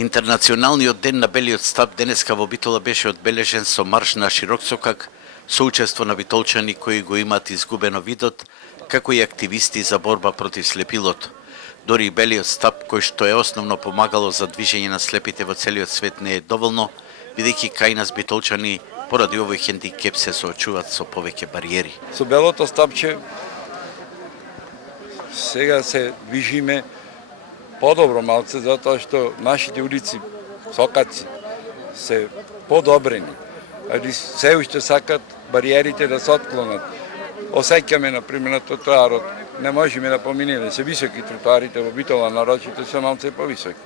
Интернационалниот ден на белиот стап денеска во Битола беше одбележен со марш на широксокак, со учество на битолчани кои го имаат изгубено видот, како и активисти за борба против слепилото. Дори и белиот стап, кој што е основно помагало за движење на слепите во целиот свет, не е доволно, бидејќи кај нас битолчани поради овој хендикеп се соочуваат со повеќе бариери. Со белото стапче сега се движиме подобро малце, затоа што нашите улици, сокаци, се подобрени. Али се уште сакат бариерите да се отклонат. Осеќаме, например, на тротоарот, не можеме да поминеме, се високи тротоарите во Битола, нарочито се малце повисоки.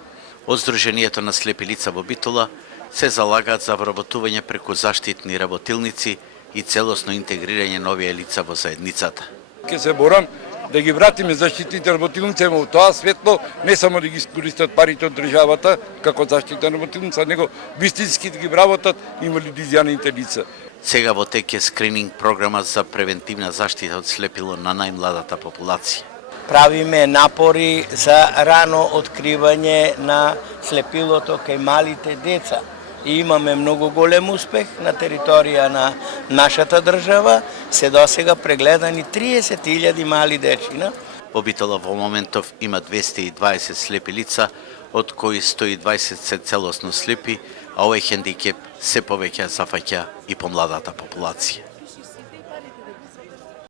Од Сдруженијето на слепи лица во Битола се залагаат за вработување преку заштитни работилници и целосно интегрирање на овие лица во заедницата. Ке се борам да ги вратиме заштитните работилници во тоа светло, не само да ги искористат парите од државата како заштитна работилница, него вистински да ги вработат инвалидизираните лица. Сега во тек е скрининг програма за превентивна заштита од слепило на најмладата популација. Правиме напори за рано откривање на слепилото кај малите деца. И имаме многу голем успех на територија на нашата држава. Се досега прегледани 30.000 мали дечина. Во Битола во моментов има 220 слепи лица, од кои 120 се целосно слепи, а овој хендикеп се повеќе зафаќа и помладата популација.